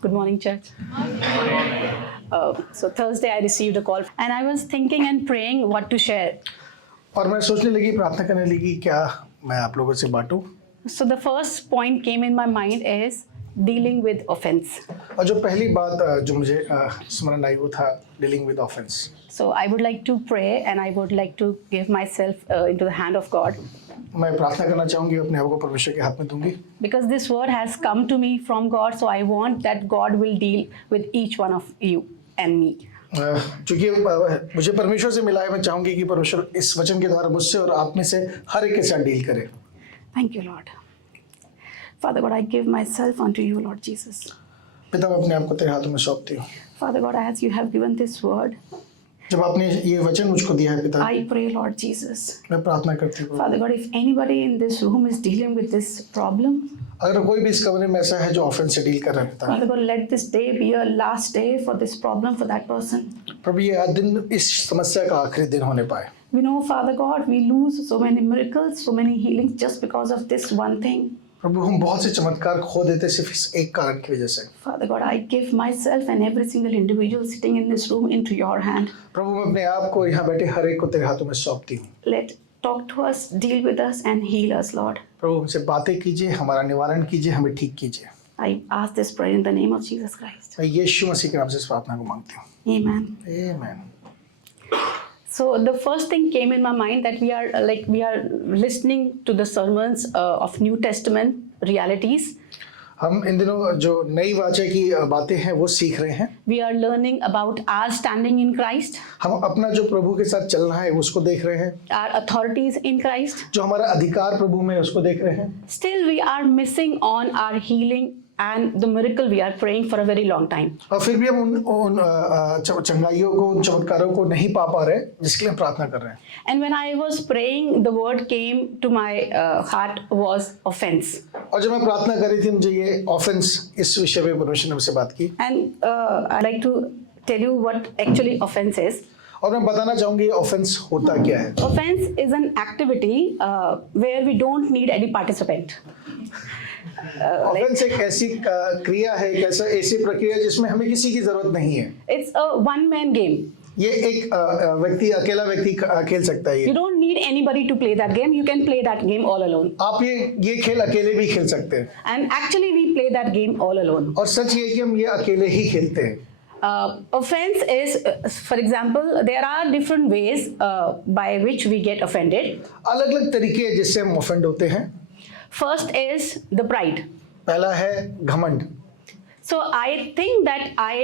Good morning, church. So Thursday I received a call and I was thinking and praying what to share. और मैं सोचने लगी, प्रार्थना करने लगी, क्या मैं आप लोगों से बांटूं। So the first point came in my mind is dealing with offense. और जो पहली बात जो मुझे स्मरण आई वो था dealing with offence. So I would like to pray and I would like to give myself into the hand of God. मैं प्रार्थना करना चाहूँगी, अपने आप को परमेश्वर के हाथ में दूंगी। Because this word has come to me from God, so I want that God will deal with each one of you and me. क्योंकि मुझे परमेश्वर से मिला है, मैं चाहूँगी कि परमेश्वर इस वचन के द्वारा मुझसे और आप में से हर एक के साथ डील करे। Thank you, Lord. Father God, I give myself unto you, Lord Jesus. पिता, मैं अपने आप को तेरे हाथों में सौंपती हूँ। Father God, as you have given this word, जब आपने ये वचन मुझको दिया है पिता, I pray, Lord Jesus. मैं प्रार्थना करती हूँ। Father God, if anybody in this room is dealing with this problem, अगर कोई भी इस कमरे में ऐसा है जो ऑफेंस से डील कर रहा है पिता, Father God, let this day be a last day for this problem for that person. प्रभु ये दिन इस समस्या का आखिरी दिन होने पाए। We know, Father God, we lose so many miracles, so many healings just because of this one thing. प्रभु हम बहुत से चमत्कार खो देते सिर्फ इस एक कारण की वजह से। Father God, I give myself and every single individual sitting in this room into your hand. प्रभु मैं अपने आप को यहाँ बैठे हर एक को तेरे हाथों में सौंपती हूँ। Let talk to us, deal with us and heal us, Lord. प्रभु हमसे बातें कीजिए, हमारा निवारण कीजिए, हमें ठीक कीजिए। I ask this prayer in the name of Jesus Christ. मैं यीशु मसीह के नाम से इस प्रार्थना को मांगती हूँ। Amen. आमीन। So the first thing came in my mind that we are listening to the sermons of New Testament realities. हम इन दिनों जो नई वाचा की बातें हैं वो सीख रहे हैं। We are learning about our standing in Christ. हम अपना जो प्रभु के साथ चलना है उसको देख रहे हैं। Our authorities in Christ. जो हमारा अधिकार प्रभु में उसको देख रहे हैं। Still we are missing on our healing and the miracle we are praying for a very long time. और फिर भी हम उन चंगाइयों को, उन चमत्कारों को नहीं पा रहे जिसके लिए हम प्रार्थना कर रहे हैं। And when I was praying, the word came to my heart was offense. और जब मैं प्रार्थना कर रही थी मुझे ये ऑफेंस इस विषय में परमेश्वर ने मुझसे बात की। And I'd like to tell you what actually offense is. और मैं बताना चाहूँगी ऑफेंस होता क्या है। Offense is an activity where we don't need any participant. Offence एक ऐसी क्रिया है, एक ऐसी प्रक्रिया जिसमें हमें किसी की जरूरत नहीं है। It's a one-man game. ये एक अकेला व्यक्ति खेल सकता है। You don't need anybody to play that game. You can play that game all alone. आप ये खेल अकेले भी खेल सकते हैं। And actually we play that game all alone. और सच ये है कि हम ये अकेले ही खेलते हैं। Offense is, for example, there are different ways by which we get offended. अलग-अलग तरीके हैं जिससे हम ऑफेंड होते हैं। First is the pride. पहला है घमंड। So I think that I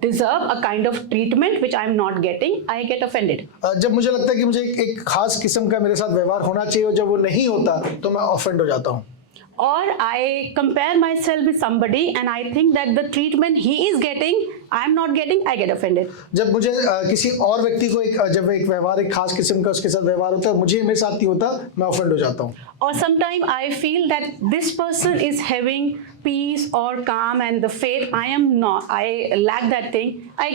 deserve a kind of treatment which I am not getting. I get offended. जब मुझे लगता है कि मुझे एक खास किस्म का मेरे साथ व्यवहार होना चाहिए और जब वो नहीं होता तो मैं ऑफेंड हो जाता हूँ। Or I compare myself with somebody and I think that the treatment he is getting, I am not getting, I get offended. जब मुझे किसी और व्यक्ति को जब एक व्यवहार एक खास किस्म का उसके साथ व्यवहार होता है, मुझे मेरे साथ नहीं होता, मैं ऑफेंड हो जाता हूँ। Or sometimes I feel that this person is having peace or calm and the faith I am not, I lack that thing, I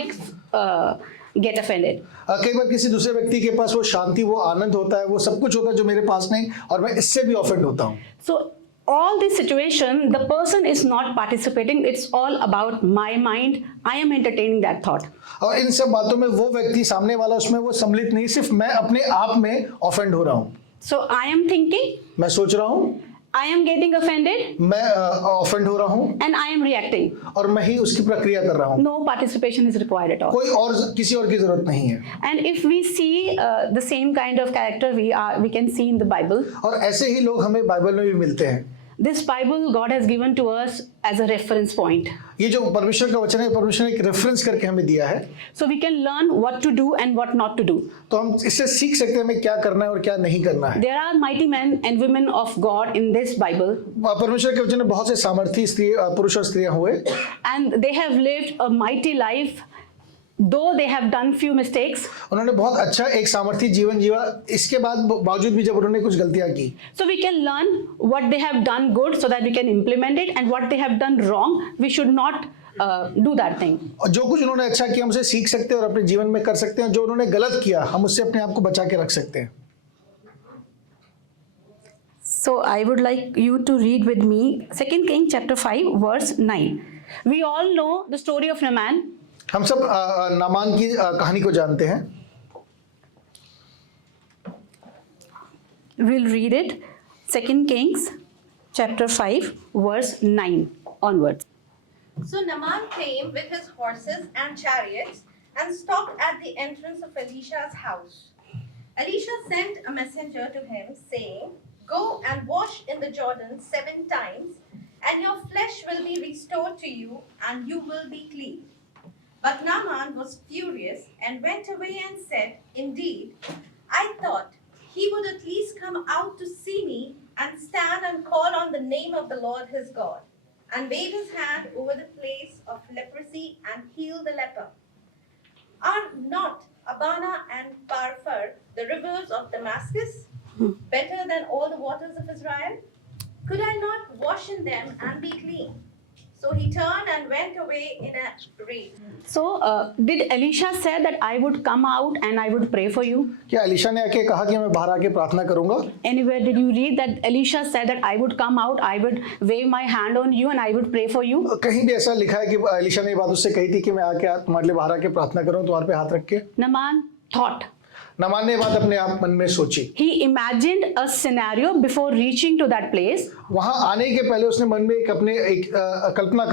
get offended. कई बार किसी दूसरे व्यक्ति के पास वो शांति, वो आनंद होता है, वो सब कुछ होता है जो मेरे पास नहीं, और मैं इससे भी ऑफेंड होता हूँ। So all this situation, the person is not participating. It's all about my mind. I am entertaining that thought. और इन सब बातों में वो व्यक्ति सामने वाला उसमें वो सम्मिलित नहीं, सिर्फ मैं अपने आप में ऑफेंड हो रहा हूँ। So I am thinking. मैं सोच रहा हूँ। I am getting offended. मैं ऑफेंड हो रहा हूँ। And I am reacting. और मैं ही उसकी प्रक्रिया कर रहा हूँ। No participation is required at all. कोई और किसी और की जरूरत नहीं है। And if we see the same kind of character we can see in the Bible. और ऐसे ही लोग हमें बाइबल में भी मिलते हैं। This Bible God has given to us as a reference point. ये जो परमेश्वर का वचन है, परमेश्वर ने एक रेफरेंस करके हमें दिया है। So we can learn what to do and what not to do. तो हम इससे सीख सकते हैं हमें क्या करना है और क्या नहीं करना है। There are mighty men and women of God in this Bible. परमेश्वर के वचन में बहुत से सामर्थी स्त्री, पुरुष और स्त्रियां हुए। And they have lived a mighty life. Though they have done few mistakes, उन्होंने बहुत अच्छा एक सामर्थी जीवन जीवा, इसके बाद बावजूद भी जब उन्होंने कुछ गलतियां की, so we can learn what they have done good so that we can implement it, and what they have done wrong we should not do that thing. और जो कुछ उन्होंने अच्छा किया हम उसे सीख सकते हैं और अपने जीवन में कर सकते हैं। जो उन्होंने गलत किया हम उससे अपने आप को बचा के रख सकते हैं। So I would like you to read with me 2 Kings chapter 5 verse 9. We all know the story of Naaman. हम सब नामान की कहानी को जानते हैं. We'll read it. 2 Kings chapter 5 verse 9 onwards. So Naaman came with his horses and chariots and stopped at the entrance of Elisha's house. Elisha sent a messenger to him, saying, "Go and wash in the Jordan 7 times, and your flesh will be restored to you, and you will be clean." But Naaman was furious and went away and said, "Indeed, I thought he would at least come out to see me and stand and call on the name of the Lord his God, and wave his hand over the place of leprosy and heal the leper. Are not Abana and Pharpar, the rivers of Damascus, better than all the waters of Israel? Could I not wash in them and be clean?" So he turned and went away in a rage. So did Elisha say that I would come out and I would pray for you? क्या Elisha ने आके कहा कि मैं बाहर आके प्रार्थना करूंगा? Anywhere did you read that Elisha said that I would come out, I would wave my hand on you and I would pray for you? कहीं भी ऐसा लिखा है कि एलिशा ने ये बात उससे कही थी कि मैं आके तुम्हारे लिए बाहर आके प्रार्थना करूं तुम्हारे पे हाथ रख के? Naaman thought. नामान ने ये बात अपने आप मन में सोची. He imagined a scenario before reaching to that place. वहां आने के पहले उसने मन में एक कल्पना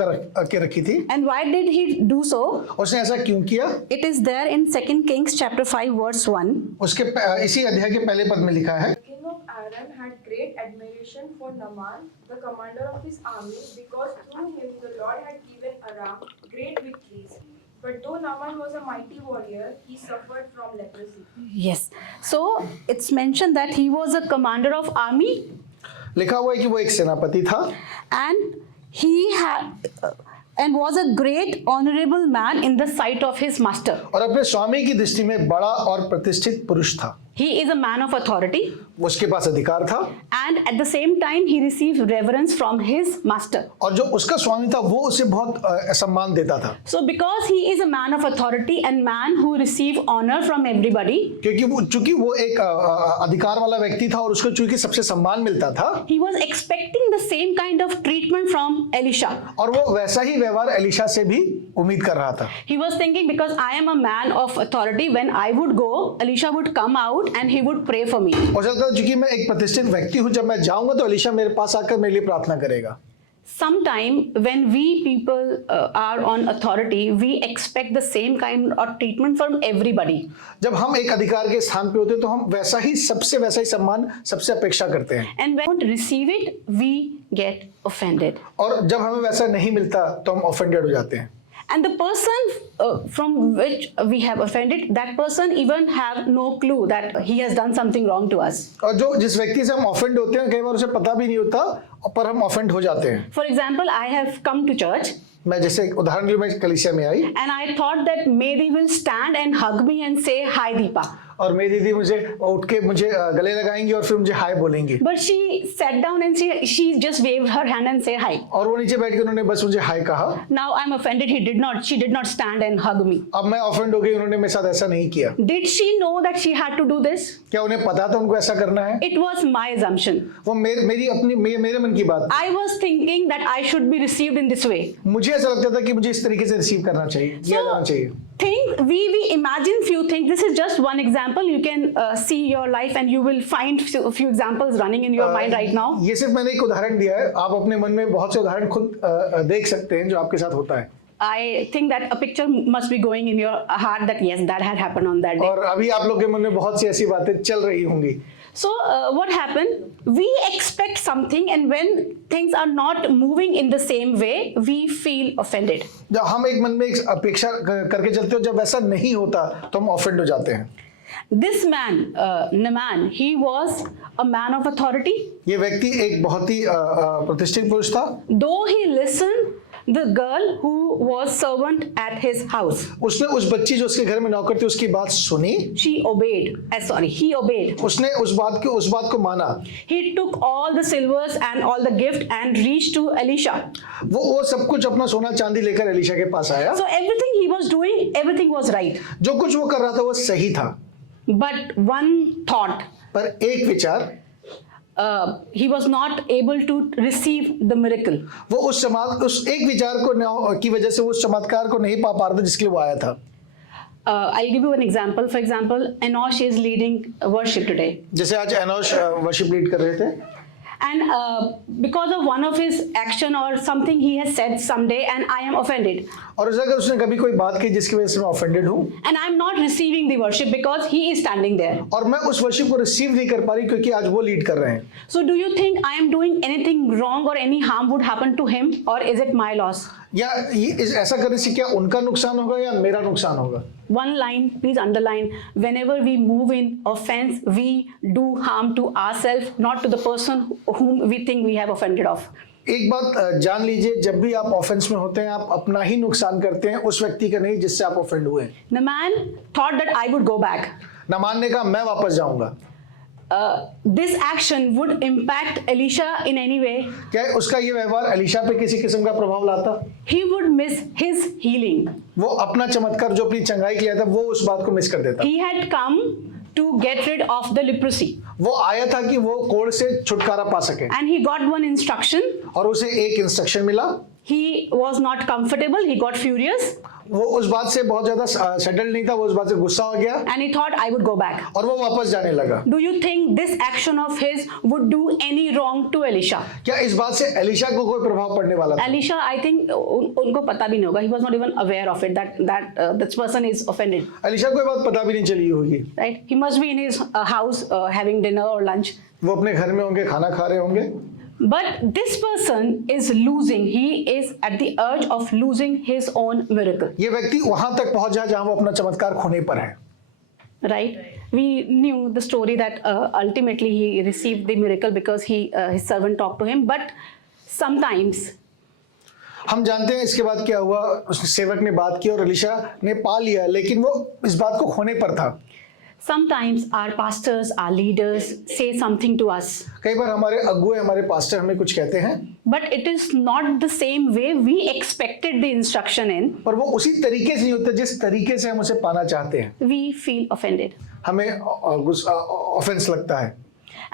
के रखी थी. And why did he do so? उसने ऐसा क्यों किया? It is there in 2 Kings chapter 5 verse 1. उसके इसी अध्याय के पहले पद में लिखा है. The king of Aram had great admiration for Naaman, the commander of his army, because through him the Lord had given Aram great victories. But though Naaman was a mighty warrior, he suffered from leprosy. Yes. So it's mentioned that he was a commander of army लिखा हुआ है कि वो एक सेनापति था and he had and was a great honorable man in the sight of his master. और अपने स्वामी की दृष्टि में बड़ा और प्रतिष्ठित पुरुष था. He is a man of authority उसके पास अधिकार था and at the same time he received reverence from his master. और जो उसका स्वामी था वो उसे बहुत सम्मान देता था. So because he is a man of authority and man who receive honor from everybody, क्योंकि चूंकि वो एक अधिकार वाला व्यक्ति था और उसको चूंकि सबसे सम्मान मिलता था, he was expecting the same kind of treatment from Elisha. और वो वैसा ही व्यवहार एलिशा से भी उम्मीद कर रहा था. He was thinking, because I am a man of authority, when I would go, Elisha would come out and he would pray for me. और चलता चूंकि मैं एक प्रतिष्ठित व्यक्ति हूं, जब मैं जाऊंगा तो एलिशा मेरे पास आकर मेरे लिए प्रार्थना करेगा. Sometime when we people are on authority, we expect the same kind of treatment from everybody. जब हम एक अधिकार के स्थान पे होते हैं तो हम वैसा ही सम्मान सबसे अपेक्षा करते हैं. And when we don't receive it, we get offended. और जब हमें वैसा नहीं मिलता तो हम ऑफेंडेड हो जाते हैं. And the person from which we have offended, that person even have no clue that he has done something wrong to us. और जो जिस व्यक्ति से हम ऑफेंड होते हैं कई बार उसे पता भी नहीं होता पर हम ऑफेंड हो जाते हैं. For example, I have come to church मैं जैसे उदाहरण के लिए मैं कलीसिया में आई and I thought that Mary will stand and hug me and say, "Hi, Deepa." और मेरी दीदी मुझे उठ के मुझे गले लगाएंगी और फिर मुझे हाय बोलेंगी. But she sat down and she just waved her hand and said hi. और वो नीचे बैठ के उन्होंने बस मुझे हाय कहा. Now I'm offended. She did not stand and hug me. अब मैं ऑफेंड हो गई, उन्होंने मेरे साथ ऐसा नहीं किया. Did she know that she had to do this? क्या उन्हें पता था उनको ऐसा करना है? It was my assumption. वो मेरे मन की बात. I was thinking that I should be received in this way. मुझे ऐसा लगता था कि मुझे इस तरीके से रिसीव करना चाहिए, किया जाना चाहिए. We imagine few things. This is just one example. You can see your life and you will find few examples running in your mind right now. ये सिर्फ मैंने एक उदाहरण दिया है. आप अपने मन में बहुत से उदाहरण खुद देख सकते हैं जो आपके साथ होता है. I think that a picture must be going in your heart that yes, that had happened on that day. और अभी आप लोग के मन में बहुत सी ऐसी बातें चल रही होंगी. So what happened? We expect something, and when things are not moving in the same way, we feel offended. जब हम एक मन में एक अपेक्षा करके चलते हो, जब वैसा नहीं होता तो हम ऑफेंड हो जाते हैं. This man, Naaman, he was a man of authority. ये व्यक्ति एक बहुत ही प्रतिष्ठित पुरुष था. Though he listened the girl who was servant at his house, उसने उस बच्ची जो उसके घर में नौकर थी उसकी बात सुनी. he obeyed. He obeyed. उसने उस बात को माना. He took all the silvers and all the gift and reached to Elisha. वो सब कुछ अपना सोना चांदी लेकर एलिशा के पास आया. So everything he was doing, everything was right. जो कुछ वो कर रहा था वो सही था. But one thought, पर एक विचार, he was not able to receive the miracle. वो उस एक विचार की वजह से वो उस चमत्कार को नहीं पा रहा था जिसके लिए वो आया था। I'll give you an example. For example, Enosh is leading worship today. जैसे आज एनोश वर्शिप लीड कर रहे थे, And because of one of his action or something he has said someday, and I am offended. और अगर उसने कभी कोई बात की जिसकी वजह से मैं ऑफेंडेड हूँ, And I'm not receiving the worship because he is standing there. और मैं उस वर्शिप को रिसीव नहीं कर पा रही क्योंकि आज वो लीड कर रहे हैं। So do you think I am doing anything wrong or any harm would happen to him, or is it my loss? या ऐसा करने से क्या उनका नुकसान होगा या मेरा नुकसान होगा? One line, please underline. Whenever we move in offense, we do harm to ourselves, not to the person whom we think we have offended of. एक बात जान लीजिए, जब भी आप ऑफेंस में होते हैं आप अपना ही नुकसान करते हैं, उस व्यक्ति का नहीं जिससे आप ऑफेंड हुए। Naaman thought that I would go back. Naaman ने कहा मैं वापस जाऊंगा। This action would impact Elisha in any way. क्या उसका ये व्यवहार एलीशा पे किसी किस्म का प्रभाव लाता? He would miss his healing. वो अपना चमत्कार जो अपनी चंगाई किया था वो उस बात को मिस कर देता। He had come to get rid of the leprosy. वो आया था कि वो कोढ़ से छुटकारा पा सके, And he got one instruction. और उसे एक इंस्ट्रक्शन मिला। He was not comfortable. He got furious. वो उस बात से बहुत ज्यादा सेटल नहीं था, वो उस बात से गुस्सा हो गया And he thought I would go back. और वो वापस जाने लगा। Do you think this action of his would do any wrong to Elisha? क्या इस बात से एलीशा को कोई प्रभाव पड़ने वाला था? Elisha, I think उनको पता भी नहीं होगा. He was not even aware of it that this person is offended. Elisha को ये बात पता भी नहीं चली होगी। Right? He must be in his house having dinner or lunch. वो अपने घर में होंगे, खाना खा रहे होंगे। But this person is losing. He is at the edge of losing his own miracle. ये व्यक्ति वहां तक पहुंच जाए जहां वो अपना चमत्कार खोने पर है। Right? We knew the story that ultimately he received the miracle because his servant talked to him. But sometimes हम जानते हैं इसके बाद क्या हुआ, उस सेवक ने बात की और एलीशा ने पा लिया, लेकिन वो इस बात को खोने पर था। sometimes our pastors, our leaders say something to us. कई बार हमारे अगुए, हमारे पास्टर हमें कुछ कहते हैं, But it is not the same way we expected the instruction in. पर वो उसी तरीके से नहीं होता जिस तरीके से हम उसे पाना चाहते हैं। We feel offended. हमें ऑफेंस लगता है।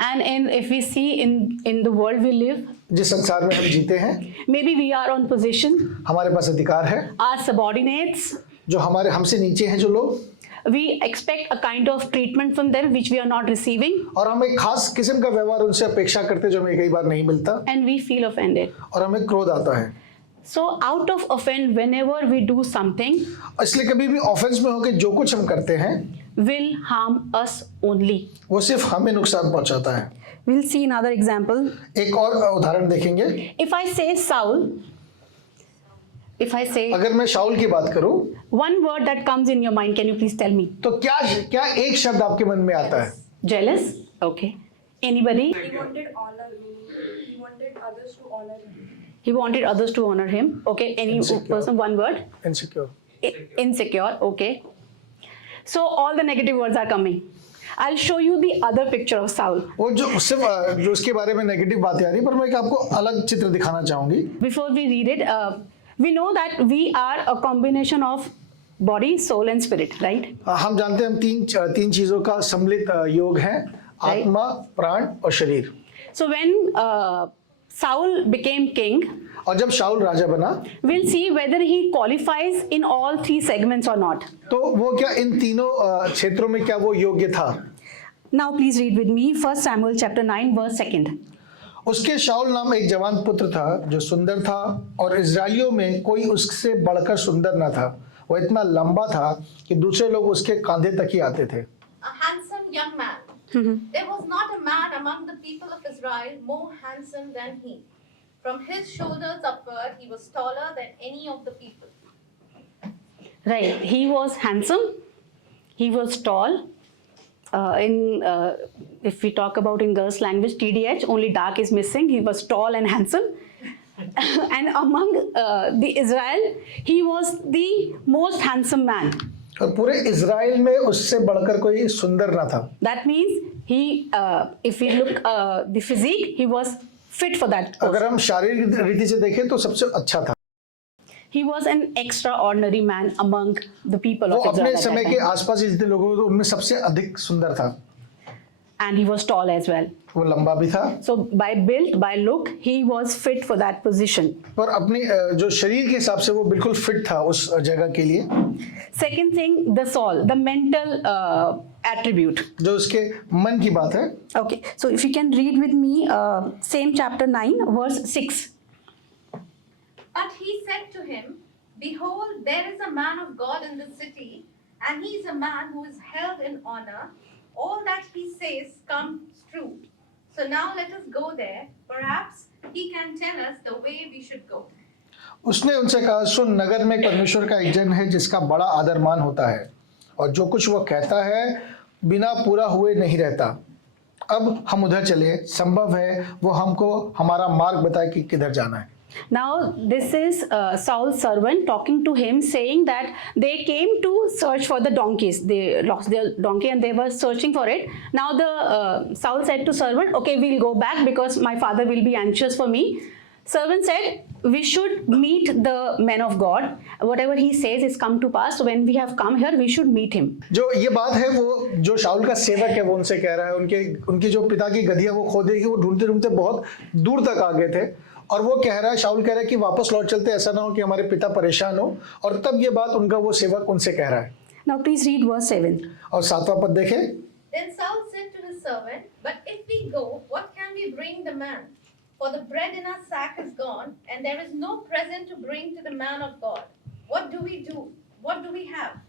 And if we see in the world we live, जिस संसार में हम जीते हैं, maybe we are on position, हमारे पास अधिकार है, our subordinates, जो हमारे हमसे नीचे हैं जो लोग, we expect a kind of treatment from them which we are not receiving, और हम एक खास किस्म का व्यवहार उनसे अपेक्षा करते हैं जो हमें कई बार नहीं मिलता, and we feel offended. और हमें क्रोध आता है। So out of offense, whenever we do something, इसलिए कभी भी ऑफेंस में होकर जो कुछ हम करते हैं will harm us only. वो सिर्फ हमें नुकसान पहुंचाता है। We'll see another example. एक और उदाहरण देखेंगे। If I say Saul, if I say अगर मैं शाऊल की बात करूं, one word that comes in your mind, can you please tell me? तो क्या एक शब्द आपके मन में आता है? Jealous? Okay. Anybody? He wanted honor, meaning he wanted others to honor him. He wanted others to honor him. Okay. Any Insecure. person, one word? Insecure. Insecure. Okay. So all the negative words are coming. I'll show you the other picture of Saul. वो जो सिर्फ जो उसके बारे में negative बातें आ रही, पर मैं एक आपको अलग चित्र दिखाना चाहूंगी। Before we read it, we know that we are a combination of body, soul, and spirit, right? हम जानते हैं हम तीन चीजों का सम्मिलित योग है, आत्मा, प्राण और शरीर। So when Saul became king, और जब शाऊल राजा बना, we'll see whether he qualifies in all three segments or not. तो वो क्या इन तीनों क्षेत्रों में क्या वो योग्य था? Now please read with me 1 Samuel chapter 9 verse 2. उसके शाऊल नाम एक जवान पुत्र था जो सुंदर था और इजराइलियों में कोई उससे बढ़कर सुंदर न था। वो इतना लंबा था कि दूसरे लोग उसके कंधे तक ही आते थे। A handsome young man. There was not a man among the people of Israel more handsome than he. From his shoulders upward, he was taller than any of the people. Right, he was handsome, he was tall. If we talk about in girls' language, TDH, only dark is missing. He was tall and handsome. And among the Israel, he was the most handsome man. और पूरे Israel में उससे बढ़कर कोई सुंदर न था। That means he, if we look the physique, he was fit for that. अगर हम शारीरिक रीति से देखें तो सबसे अच्छा था। He was an extraordinary man among the people वो of Israel. अपने at that समय time. के आसपास जितने लोगों उनमें सबसे अधिक सुंदर था। and he was tall as well. वो लंबा भी था So by build, by look, he was fit for that position. और अपने जो शरीर के हिसाब से वो बिल्कुल फिट था उस जगह के लिए। Second thing, the soul, the mental attribute. जो उसके मन की बात है। Okay, so if you can read with me, same chapter 9, verse 6. But he said to him, Behold, there is a man of God in the city, and he is a man who is held in honor. All that he says comes true. So now let us go there. Perhaps he can tell us the way we should go. उसने उनसे कहा, सुन, नगर में परमेश्वर का एक जन है जिसका बड़ा आदर मान होता है, और जो कुछ वह कहता है बिना पूरा हुए नहीं रहता। अब हम उधर चले, संभव है वो हमको हमारा मार्ग बताए कि किधर जाना है। Now this is Saul's servant talking to him, saying that they came to search for the donkeys. They lost their donkey and they were searching for it. Now the Saul said to servant, okay, we'll go back because my father will be anxious for me. Servant said, we should meet the man of God. Whatever he says is come to pass. So when we have come here, we should meet him. जो ये बात है वो जो शाऊल का सेवक है वो उनसे कह रहा है, उनकी जो पिता की गधिया वो खो देगी, वो ढूंढते ढूंढते बहुत दूर तक आ गए थे, और वो कह रहा है, शाऊल कह रहा है कि वापस लौट चलते, ऐसा ना हो कि हमारे पिता परेशान हो। और तब ये बात उनका वो सेवक उनसे कह रहा है। Now please read verse 7. और 7वां पद देखें। Then Saul said to his servant, But if we go, what can we bring the man? For the bread in our sack is gone, and there is no present to bring to the man of God. What do we do? What do we have?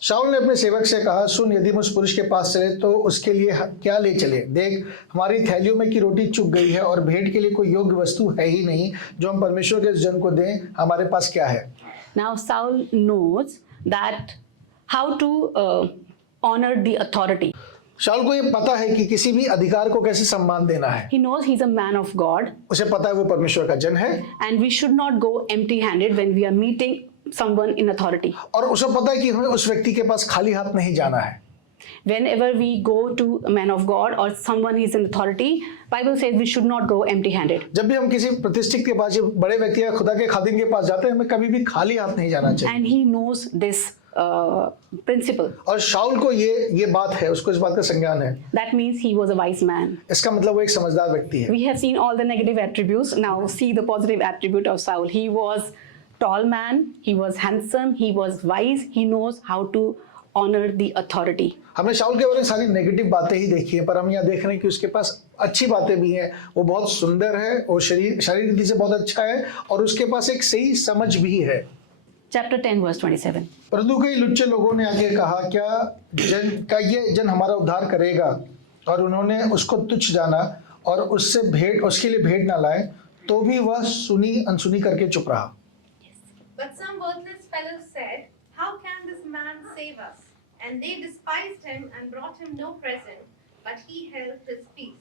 शाऊल ने अपने सेवक से कहा, सुन, यदि हम उस पुरुष के पास चले तो उसके लिए क्या ले चले? देख, हमारी थैलियों में की रोटी चुक गई है और भेंट के लिए कोई योग्य वस्तु है ही नहीं जो हम परमेश्वर के जन को दें। हमारे पास क्या है? Now Saul knows that how to honor the authority. शाऊल को ये पता है कि किसी भी अधिकार को कैसे सम्मान देना है। He knows he's a man of God, उसे पता है वो परमेश्वर का जन है, and we should not go empty-handed when we are meeting someone in authority. और उसे पता है कि हमें उस व्यक्ति के पास खाली हाथ नहीं जाना है। Whenever we go to a man of God or someone is in authority, Bible says we should not go empty-handed. जब भी हम किसी प्रतिष्ठित के पास, बड़े व्यक्ति या खुदा के खादिम के पास जाते हैं, हमें कभी भी खाली हाथ नहीं जाना चाहिए। And he knows this principle. और शाऊल को ये बात है, उसको इस बात का संज्ञान है। That means he was a wise man. इसका मतलब वो एक समझदार व्यक्ति है। We have seen all the negative attributes. Now see the positive attribute of Saul. He was tall man, he was handsome, he was wise, he knows how to honor the authority. हमने शाऊल के बारे में सारी negative बातें ही देखी हैं, पर हम यहाँ देख रहे हैं कि उसके पास अच्छी बातें भी हैं। वो बहुत सुंदर है, वो शारीरिक रीति से बहुत अच्छा है, और उसके पास एक सही समझ भी है। Chapter 10 verse 27. परंतु कई लुच्चे लोगों ने आगे कहा, क्या ये जन हमारा उद्धार करेगा? और उन्होंने उसको तुच्छ जाना और उसके लिए भेंट ना लाए, तो भी वह सुनी अनसुनी करके चुप रहा। But some worthless fellows said, How can this man save us? And they despised him and brought him no present, but he held his peace.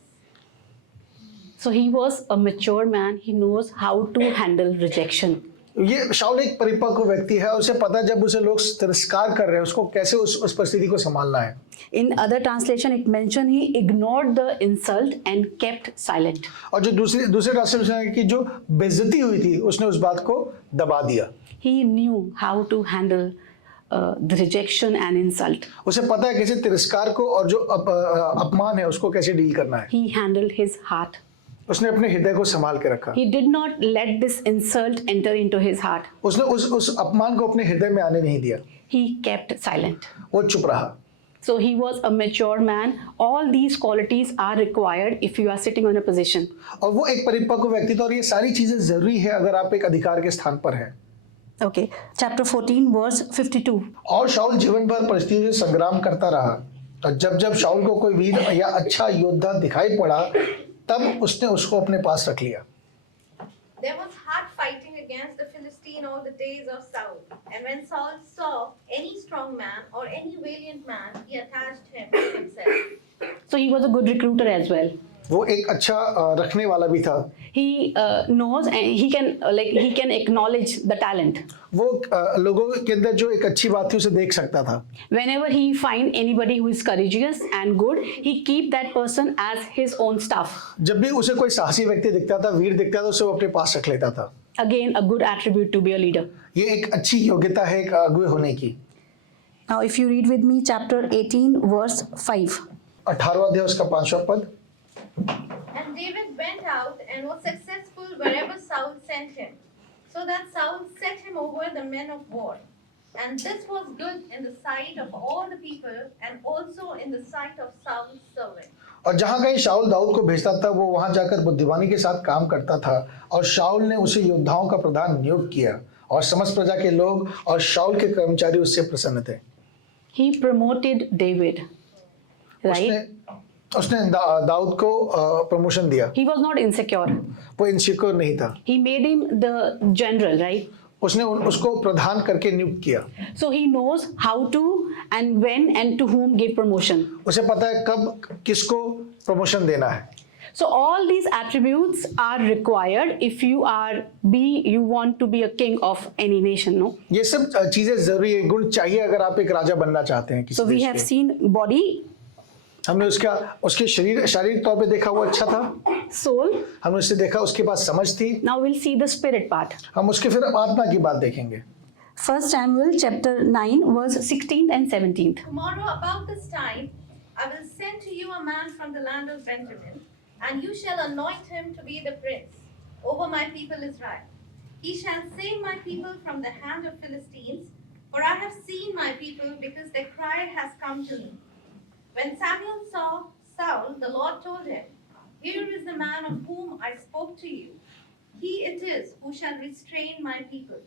So he was a mature man. He knows how to handle rejection. ये शाऊल एक परिपक्व व्यक्ति है, उसे पता जब उसे लोग तिरस्कार कर रहे हैं, उसको कैसे उस परिस्थिति को संभालना है। In other translation, it mentioned he ignored the insult and kept silent. और जो दूसरे ट्रांसलेशन है कि जो बेइज्जती हुई थी, उसने उस बात को दबा दिया। He knew how to handle the rejection and insult. उसे पता है कैसे तिरस्कार को और जो अपमान है उसको कैसे डील करना है। He handled his heart. उसने अपने हृदय को संभाल के रखा। He did not let this insult enter into his heart. उसने उस अपमान को अपने हृदय में आने नहीं दिया। He kept silent. वो चुप रहा। So he was a mature man. All these qualities are required if you are sitting on a position. और वो एक परिपक्व व्यक्ति था, और ये सारी चीजें जरूरी है अगर आप एक अधिकार के स्थान पर हैं। Okay, chapter 14 verse 52. और शाऊल जीवन भर परिस्थितियों से संग्राम करता रहा, और जब शाऊल को कोई वीर या अच्छा योद्धा दिखाई पड़ा, तब उसने उसको अपने पास रख लिया। There was hard fighting against the Philistine all the days of Saul. And when Saul saw any strong man or any valiant man, he attached him to himself. So he was a good recruiter as well. वो एक अच्छा रखने वाला भी था। He knows and he can acknowledge the talent. वो लोगों के अंदर जो एक अच्छी बात थी उसे देख सकता था। Whenever he find anybody who is courageous and good, he keep that person as his own staff. जब भी उसे कोई साहसी व्यक्ति दिखता था, वीर दिखता था, उसे वो अपने पास रख लेता था। Again, a good attribute to be a leader. ये एक अच्छी योग्यता है एक अगुवे होने की। Now, if you read with me chapter 18 verse 5. 18वां अध्याय उसका 5वां पद। And David went out and was successful wherever Saul sent him, so that Saul set him over the men of war. And this was good in the sight of all the people, and also in the sight of Saul's servant. और जहाँ कहीं शाऊल दाऊद को भेजता था वो वहां जाकर बुद्धिमानी के साथ काम करता था, और शाऊल ने उसे योद्धाओं का प्रधान नियुक्त किया, और समस्त प्रजा के लोग और शाऊल के कर्मचारी उससे प्रसन्न थे। He promoted David, right? उसने दाऊद को प्रमोशन दिया। He was not insecure. वो इनसिक्योर नहीं था। He made him the general, right? उसने उसको प्रधान करके नियुक्त किया। So he knows how to and when and to whom give promotion. उसे पता है कब किसको प्रमोशन देना है। So all these attributes are required if you want to be a king of any nation, no? ये सब चीजें जरूरी है, गुण चाहिए अगर आप एक राजा बनना चाहते हैं किसी So we देश have के। seen body, हमने उसके शारीरिक तौर पे देखा वो अच्छा था। soul. हमने उससे देखा उसके पास समझ थी। Now we'll see the spirit part. हम उसके फिर आत्मा की बात देखेंगे। 1 Samuel chapter 9 verse 16th and 17th. Tomorrow about this time I will send to you a man from the land of Benjamin, and you shall anoint him to be the prince over my people Israel. He shall save my people from the hand of Philistines, for I have seen my people, because their cry has come to me. When Samuel saw Saul, the Lord told him, Here is the man of whom I spoke to you. He it is who shall restrain my people.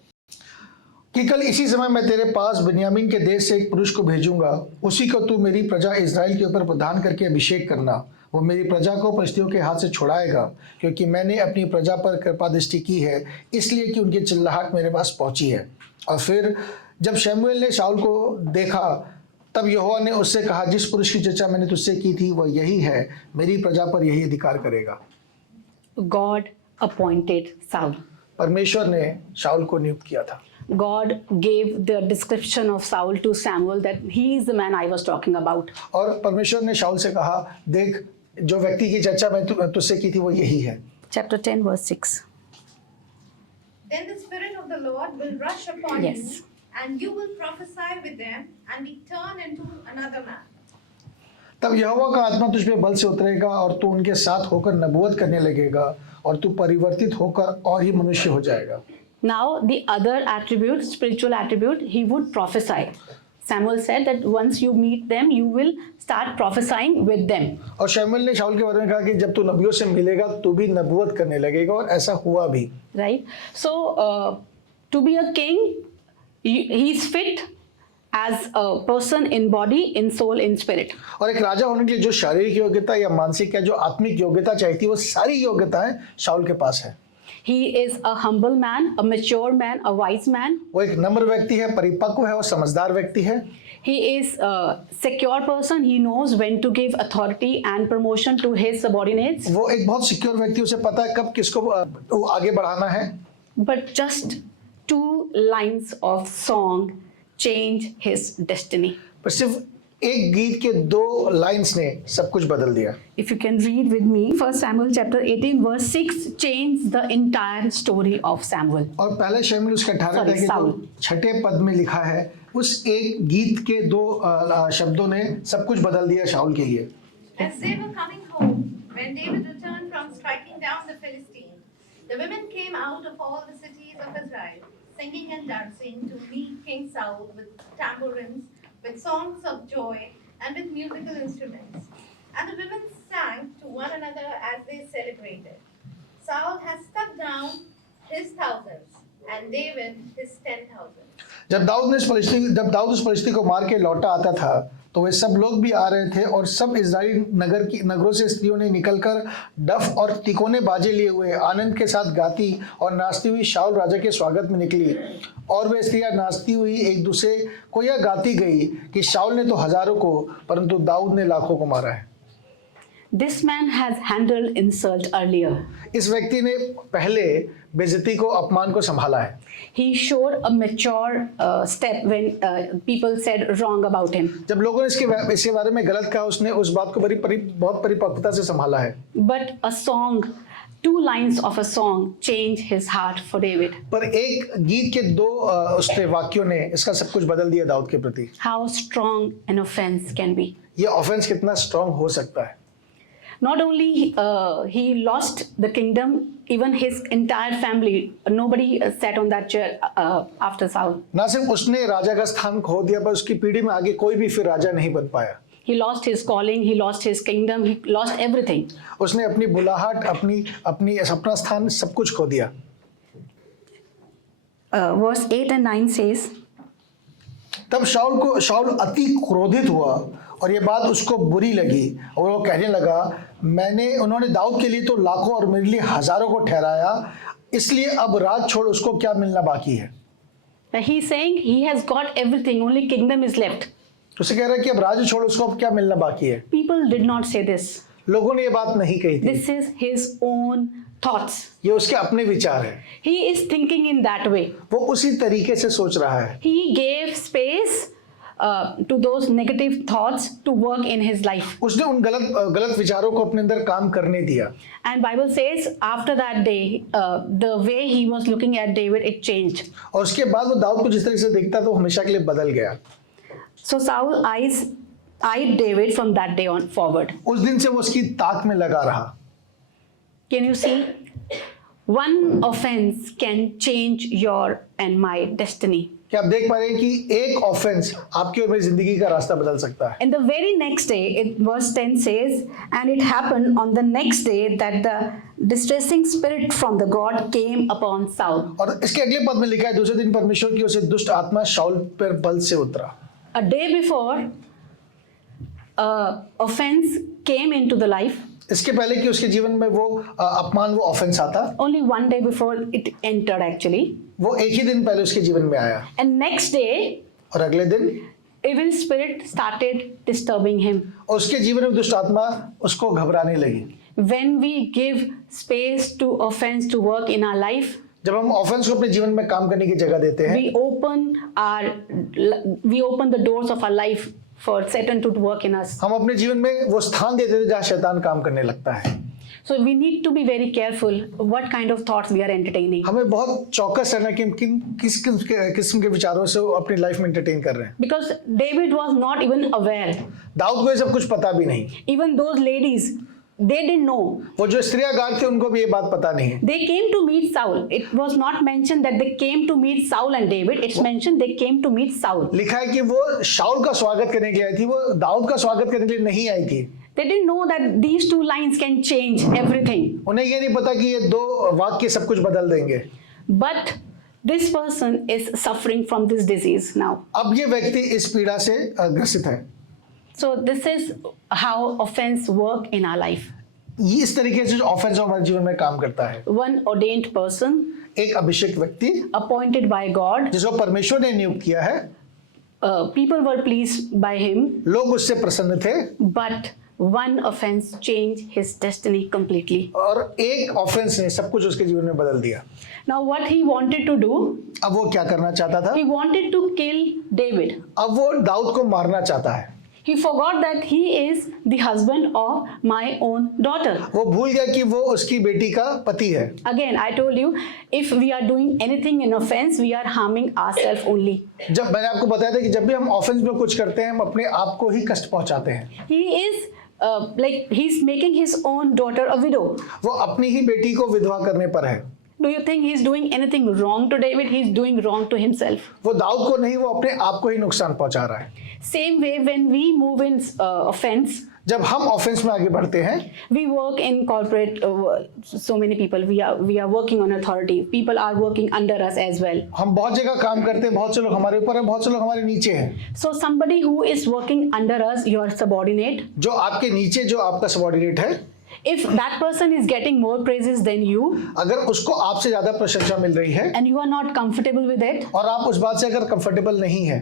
कि कल इसी समय मैं तेरे पास बिन्यामीन के देश से एक पुरुष को भेजूंगा, उसी को तू मेरी प्रजा इज़राइल के ऊपर प्रधान करके अभिषेक करना। वो मेरी प्रजा को पलिश्तियों के हाथ से छुड़ाएगा, क्योंकि मैंने अपनी प्रजा पर कृपा दृष्टि की है, इसलिए कि उनकी चिल्लाहट मेरे पास पहुंची है। और फिर जब शमूएल ने शाऊल को देखा, तब यहोवा ने उससे कहा, जिस पुरुष की चर्चा मैंने तुझसे की थी वह यही है, मेरी प्रजा पर यही अधिकार करेगा। God appointed Saul. परमेश्वर ने शाऊल को नियुक्त किया था। God gave the description of Saul to Samuel, that he is the man I was talking about. और परमेश्वर ने शाऊल से कहा, देख जो व्यक्ति की चर्चा मैं तुझसे की थी वो यही है। Chapter 10 verse 6. Then the Spirit of the Lord will rush upon Yes. you, and you will prophesy with them, and be turned into another man. तब यहोवा का आत्मा तुझ पे बल से उतरेगा, और तू उनके साथ होकर नबूवत करने लगेगा, और तू परिवर्तित होकर और ही मनुष्य हो जाएगा। Now the other attribute, spiritual attribute, he would prophesy. Samuel said that once you meet them, you will start prophesying with them. और शमूएल ने शाऊल के बारे में कहा कि जब तू नबियों से मिलेगा तू भी नबूवत करने लगेगा, और ऐसा हुआ भी। Right? So to be a king, he is fit as a person in body, in soul, in spirit. और एक राजा होने के लिए जो शारीरिक योग्यता या मानसिक या जो आत्मिक योग्यता चाहिए थी, वो सारी योग्यताएं शाऊल के पास है। He is a humble man, a mature man, a wise man. वो एक नम्र व्यक्ति है, परिपक्व है और समझदार व्यक्ति है। He is a secure person. He knows when to give authority and promotion to his subordinates. वो एक बहुत सिक्योर व्यक्ति, उसे पता है कब किसको आगे बढ़ाना है। But just 2 lines of song change his destiny. पर सिर्फ एक गीत के 2 लाइंस ने सब कुछ बदल दिया। If you can read with me, 1 Samuel chapter 18 verse 6 changed the entire story of Samuel. और पहले शमूएल उसका 18 Sorry, अध्याय के साउल। 6 पद में लिखा है, उस एक गीत के 2 शब्दों ने सब कुछ बदल दिया शाऊल के लिए। As they were coming home, when David returned from striking down the Philistines, the women came out of all the cities of Israel, singing and dancing to meet King Saul with tambourines, with songs of joy, and with musical instruments. And the women sang to one another as they celebrated. Saul has struck down his thousands, and David his 10,000. जब दाऊद उस फलिश्ती को मार के लौटा आता था, तो वे सब लोग भी आ रहे थे, और सब इज़राइली नगरों से स्त्रियों ने निकलकर डफ और तिकोने बाजे लिए हुए आनंद के साथ गाती और नाचती हुई शाऊल राजा के स्वागत में निकली। और वे स्त्रियां नाचती हुई एक दूसरे को यह गाती गई कि शाऊल ने तो हजारों को, परंतु दाऊद ने लाखों को मारा है। This man has handled insult earlier. इस व्यक्ति ने पहले बेइज्जती को, अपमान को संभाला है। He showed a mature step when people said wrong about him. जब लोगों ने इसके बारे में गलत कहा, उसने उस बात को बहुत परिपक्वता से संभाला है। But a song Two lines of a song changed his heart for David. पर एक गीत के दो उसने वाक्यों ने इसका सब कुछ बदल दिया दाऊद के प्रति। How strong an offense can be. ये ऑफेंस कितना स्ट्रांग हो सकता है। Not only he lost the kingdom, even his entire family, nobody sat on that chair after Saul. ना सिर्फ उसने राजा का स्थान खो दिया, पर उसकी पीढ़ी में आगे कोई भी फिर राजा नहीं बन पाया। He lost his calling, he lost his kingdom, he lost everything. उसने अपनी बुलाहट, अपना स्थान, सब कुछ खो दिया। Verse 8 and 9 says, तब शाऊल अति क्रोधित हुआ और ये बात उसको बुरी लगी और वो कहने लगा, उन्होंने दाऊद के लिए तो लाखों और मेरे लिए हजारों को ठहराया, इसलिए अब राज छोड़ उसको क्या मिलना बाकी है। he's saying he has got everything, only kingdom is left. उसे कह रहा है कि अब राज छोड़ उसको अब क्या मिलना बाकी है। People did not say this. लोगों ने ये बात नहीं कही थी। This is his own thoughts. ये उसके अपने विचार है। He is thinking in that way. वो उसी तरीके से सोच रहा है। He gave space to those negative thoughts to work in his life. उसने उन गलत विचारों को अपने अंदर काम करने दिया। And Bible says after that day, the way he was looking at David, it changed. और उसके बाद वो दाऊद को जिस तरह से देखता था वो हमेशा के लिए बदल गया। So Saul eyed David from that day on forward. उस दिन से वो उसकी ताक में लगा रहा। Can you see? One offense can change your and my destiny. क्या आप देख पा रहे हैं कि एक ऑफेंस आपकी और मेरी जिंदगी का रास्ता बदल सकता है। And the very next day, verse 10 says, and it happened on the next day that the distressing spirit from the God came upon Saul. और इसके अगले पद में लिखा है, दूसरे दिन परमेश्वर की उसे दुष्ट आत्मा शाऊल पर बल से उतरा। A day before, offense came into the life. इसके पहले कि उसके जीवन में वो अपमान, वो ऑफेंस आता, Only one day before it entered actually. वो एक ही दिन पहले उसके जीवन में आया। And next day, और अगले दिन evil spirit started disturbing him. और उसके जीवन में दुष्ट आत्मा उसको घबराने लगी। When we give space to offense to work in our life, जब हम ऑफेंस को अपने जीवन में काम करने की जगह देते हैं, we open the doors of our life for Satan to work in us. हम अपने जीवन में वो स्थान देते हैं जहाँ शैतान काम करने लगता है। So we need to be very careful what kind of thoughts we are entertaining. हमें बहुत चौकस रहना कि हम किस किस्म के विचारों से अपनी लाइफ में एंटरटेन कर रहे हैं। Because David was not even aware. Dawood को ये सब कुछ पता भी नहीं। Even those ladies, they didn't know. वो जो स्त्रियां गार्ड थे उनको भी ये बात पता नहीं है। They came to meet Saul. It was not mentioned that they came to meet Saul and David. It's mentioned they came to meet Saul. लिखा है कि वो शाऊल का स्वागत करने के लिए आई थी, वो दाऊद का स्वागत करने के लिए नहीं आई थी। They didn't know that these two lines can change everything. उन्हें ये नहीं पता कि ये दो वाक्य सब कुछ बदल देंगे। But this person is suffering from this disease now. अब ये व्यक्ति इस पीड़ा से ग्रसित है। So this is how offense work in our life. ये इस तरीके से ऑफेंस हमारे जीवन में काम करता है। One ordained person, एक अभिषेक व्यक्ति appointed by God, जिसको परमेश्वर ने नियुक्त किया है, people were pleased by him, लोग उससे प्रसन्न थे, but one offense changed his destiny completely. और एक ऑफेंस ने सब कुछ उसके जीवन में बदल दिया। Now what he wanted to do, अब वो क्या करना चाहता था? he wanted to kill David. अब वो दाऊद को मारना चाहता है। He forgot that he is the husband of my own daughter. वो भूल गया कि वो उसकी बेटी का पति है। Again, I told you, if we are doing anything in offense, we are harming ourselves only. जब मैंने आपको बताया था कि जब भी हम ऑफेंस में कुछ करते हैं, हम अपने आप को ही कष्ट पहुंचाते हैं। He is like he's making his own daughter a widow. वो अपनी ही बेटी को विधवा करने पर है। Do you think he's doing anything wrong to David? He's doing wrong to himself. वो दाऊद को नहीं, वो अपने आप को ही नुकसान पहुंचा रहा है। Same way, when we move in offense, जब हम ऑफेंस में आगे बढ़ते हैं, we work in corporate. So many people. We are working on authority. People are working under us as well. हम बहुत जगह काम करते हैं, बहुत से लोग हमारे ऊपर हैं, बहुत से लोग हमारे नीचे हैं। So somebody who is working under us, your subordinate, जो आपके नीचे, जो आपका सबऑर्डिनेट है, if that person is getting more praises than you, अगर उसको आपसे ज्यादा प्रशंसा मिल रही है and you are not comfortable with it, और आप उस बात से अगर कंफर्टेबल नहीं है,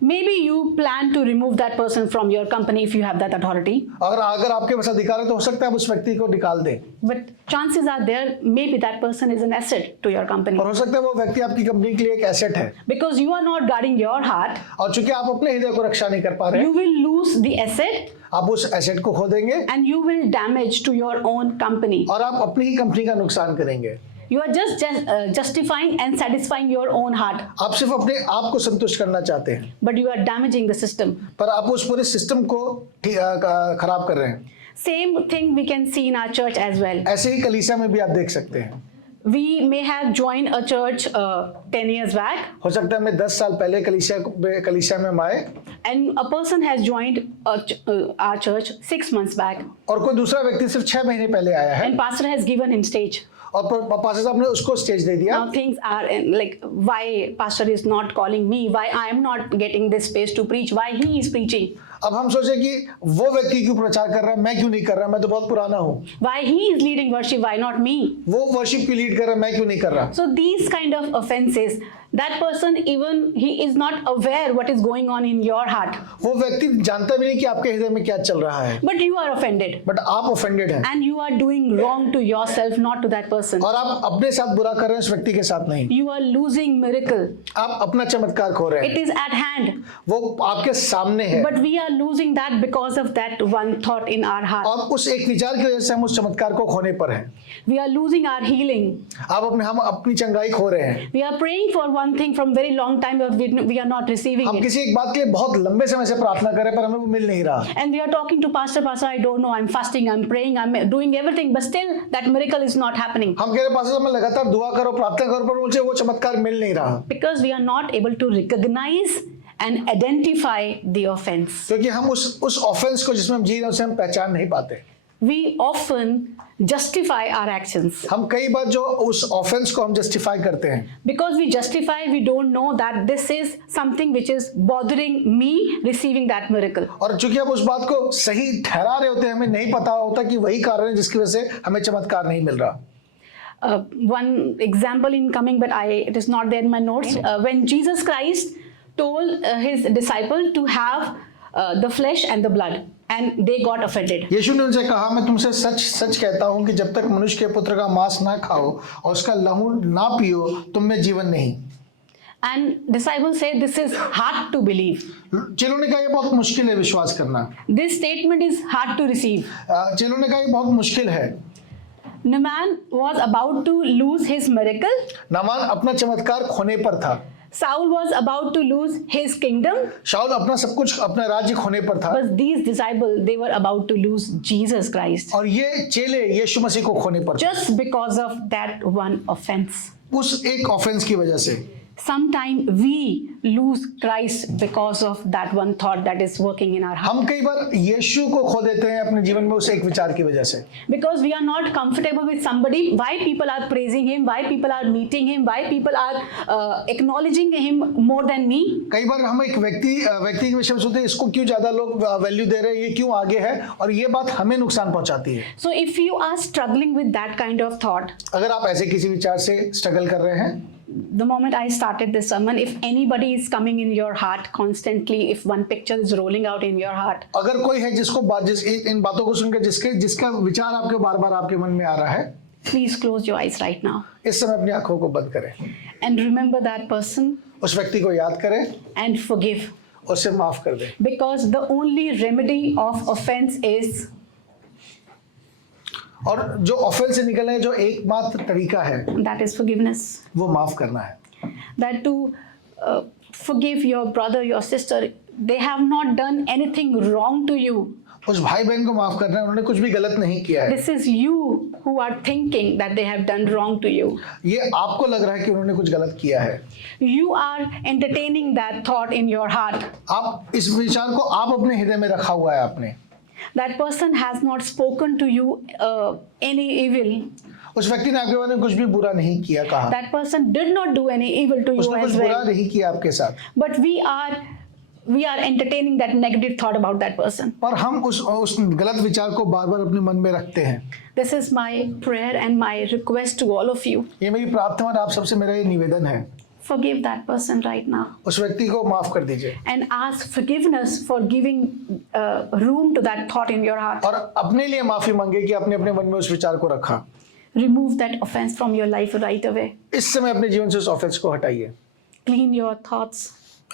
Maybe you plan to remove that person from your company if you have that authority. अगर आपके पास अधिकार है तो हो सकता है आप उस व्यक्ति को निकाल दें, But chances are there, maybe that person is an asset to your company. और हो सकता है वो व्यक्ति आपकी कंपनी के लिए एक एसेट है, Because you are not guarding your heart, और चूंकि आप अपने हृदय को रक्षा नहीं कर पा रहे, you will lose the asset आप उस एसेट को खो देंगे and you will damage to your own company. और आप अपनी ही कंपनी का नुकसान करेंगे। You are just justifying and satisfying your own heart, आप सिर्फ अपने आप को संतुष्ट करना चाहते हैं, but you are damaging the system. पर आप उस पूरे सिस्टम को खराब कर रहे हैं। Same thing we can see in our church as well. ऐसे ही कलीसिया में भी आप देख सकते हैं। We may have joined a church 10 years back, हो सकता है मैं 10 साल पहले कलीसिया में आए, and a person has joined our church 6 months back, और कोई दूसरा व्यक्ति सिर्फ 6 महीने पहले आया है, and pastor has given him stage. और पास्टर साहब ने उसको स्टेज दे दिया। Now things are like, why pastor is not calling me, why I am not getting this space to preach, why he is preaching, अब हम सोचे कि वो व्यक्ति क्यों प्रचार कर रहा है, मैं क्यों नहीं कर रहा, मैं तो बहुत पुराना हूँ। why he is leading worship, why not me. वो वर्शिप की लीड कर रहा है, मैं क्यों नहीं कर रहा। So these kind of offenses, that person, even he is not aware what is going on in your heart, वो व्यक्ति जानता भी नहीं कि आपके हृदय में क्या चल रहा है, but you are offended but आप ऑफेंडेड हैं, and you are doing wrong to yourself, not to that person. और आप अपने साथ बुरा कर रहे हैं, उस व्यक्ति के साथ नहीं। You are losing miracle. आप अपना चमत्कार खो रहे It हैं, is at hand, वो आपके सामने है, but we are losing that because of that one thought in our heart. और उस एक विचार की वजह से हम उस चमत्कार को खोने पर हैं। We are losing our healing. हम अपनी चंगाई खो रहे हैं। We are praying for one thing from very long time, but we are not receiving हम it. किसी एक बात के लिए बहुत लंबे समय से प्रार्थना कर रहे हैं, पर हमें वो मिल नहीं रहा। And we are talking to pastor, I don't know, I'm fasting, I'm praying, I'm doing everything, but still that miracle is not happening. हम कह रहे पास्टर साहब मैं लगातार दुआ करो, प्रार्थना करो, पर मुझे वो चमत्कार मिल नहीं रहा, Because we are not able to recognize and identify the offense. क्योंकि हम उस ऑफेंस को जिसमें हम जी रहे हैं उसे हम पहचान नहीं पाते। We often justify our actions. हम कई बार जो उस ऑफेंस को हम जस्टिफाई करते हैं, Because we justify, we don't know that this is something which is bothering me receiving that miracle. और चूंकि हम उस बात को सही ठहरा रहे होते हैं, हमें नहीं पता होता कि वही कारण है जिसकी वजह से हमें चमत्कार नहीं मिल रहा। One example in coming, but it is not there in my notes. When Jesus Christ told his disciple to have the flesh and the blood, and they got offended. यीशु ने उनसे कहा, मैं तुमसे सच सच कहता हूं कि जब तक मनुष्य के पुत्र का मांस ना खाओ और उसका लहू ना पियो, तुम में जीवन नहीं। And disciples said, this is hard to believe. चेलों ने कहा ये बहुत मुश्किल है विश्वास करना। This statement is hard to receive. चेलों ने कहा ये बहुत मुश्किल है। Naaman was about to lose his miracle. Naaman अपना चमत्कार खोने पर था। Saul was about to lose his kingdom. शाऊल अपना सब कुछ, अपना राज्य खोने पर था। But these disciples, they were about to lose Jesus Christ. और ये चेले यीशु मसीह को खोने पर थे, Just because of that one offense. उस एक ऑफेंस की वजह से। Sometimes we lose Christ because of that one thought that is working in our heart. हम कई बार यीशु को खो देते हैं अपने जीवन में उस एक विचार की वजह से। Because we are not comfortable with somebody, why people are praising him, why people are meeting him, why people are acknowledging him more than me. कई बार हम एक व्यक्ति के विषय में सोचते हैं, इसको क्यों ज्यादा लोग वैल्यू दे रहे हैं, ये क्यों आगे है, और ये बात हमें नुकसान पहुंचाती है। So if you are struggling with that kind of thought, अगर आप ऐसे किसी विचार से स्ट्रगल कर रहे हैं, the moment I started this sermon, if anybody is coming in your heart constantly, if one picture is rolling out in your heart, अगर कोई है जिसको इन बातों को सुनकर जिसका विचार आपके बार बार आपके मन में आ रहा है, please close your eyes right now इस समय अपनी आंखों को बंद करें, and remember that person उस व्यक्ति को याद करें, and forgive. उसे माफ कर दें। Because the only remedy of offense is, और जो ऑफेंस से निकलने का जो एकमात्र तरीका है that is forgiveness. वो माफ करना है। That to forgive your brother, your sister, they have not done anything wrong to you. उस भाई बहन को माफ करना है, उन्होंने कुछ भी गलत नहीं किया है। This is you who are thinking that they have done wrong to you. ये आपको लग रहा है कि उन्होंने कुछ गलत किया है। You are entertaining that thought in your heart. आप इस विचार को आप अपने हृदय में रखा हुआ है आपने। That person has not spoken to you any evil. उस व्यक्ति ने आपके बारे में कुछ भी बुरा नहीं किया कहा। That person did not do any evil to you उसने कुछ as बुरा well. नहीं किया आपके साथ। But we are entertaining that negative thought about that person. पर हम उस गलत विचार को बार बार अपने मन में रखते हैं। This is my prayer and my request to all of you. ये मेरी प्रार्थना और आप सबसे मेरा ये निवेदन है। forgive that person right now उस व्यक्ति को माफ कर दीजिए and ask forgiveness for giving room to that thought in your heart. और अपने लिए माफी मांगे कि आपने अपने मन में उस विचार को रखा। Remove that offense from your life right away. इस समय अपने जीवन से उस ऑफेंस को हटाइए, Clean your thoughts.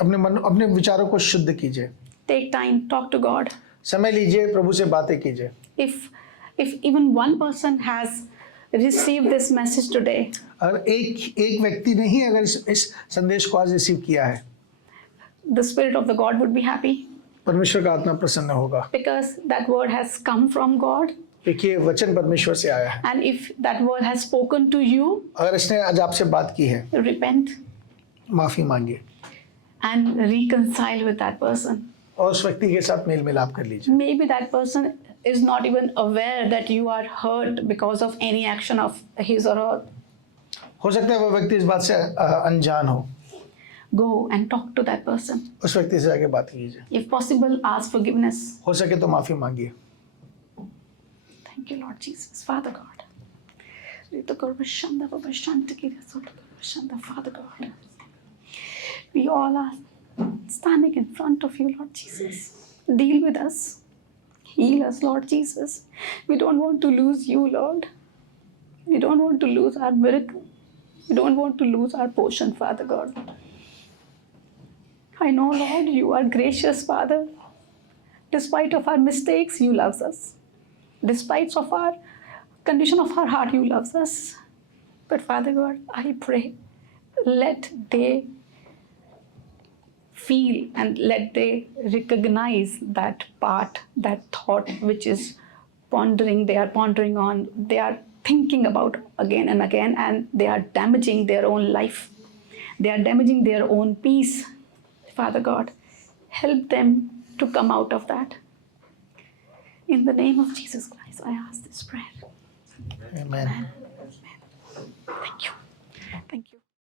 अपने विचारों को शुद्ध कीजिए, Take time, talk to God. समय लीजिए, प्रभु से बातें कीजिए। If even one person has received this message today, अगर एक व्यक्ति ने ही अगर इस संदेश को आज रिसीव किया है, the Spirit of the God would be happy परमेश्वर का आत्मा प्रसन्न होगा, because that word has come from God. देखिए वचन परमेश्वर से आया है। And if that word has spoken to you, अगर इसने आज आपसे बात की है, repent माफी मांगिए and reconcile with that person. और उस व्यक्ति के साथ मेल मिलाप कर लीजिए। Maybe that person is not even aware that you are hurt because of any action of his or her. हो सकता है वो व्यक्ति इस बात से अनजान हो। Go and talk to that person. उस व्यक्ति से आके बात कीजिए, If possible, ask forgiveness. हो सके तो माफी मांगिए। Thank you, Lord Jesus, Father God. Father God, we all are standing in front of you, Lord Jesus. Deal with us. Heal us, Lord Jesus. We don't want to lose you, Lord. We don't want to lose our miracle. We don't want to lose our portion, Father God. I know, Lord, you are gracious, Father. Despite of our mistakes, you love us. Despite of our condition of our heart, you love us. But Father God, I pray, let they feel and let they recognize that part, that thought which is pondering, they are pondering on, they are thinking about again and again, and they are damaging their own life. They are damaging their own peace. Father God, help them to come out of that. In the name of Jesus Christ, I ask this prayer. Amen. Thank you. Thank you.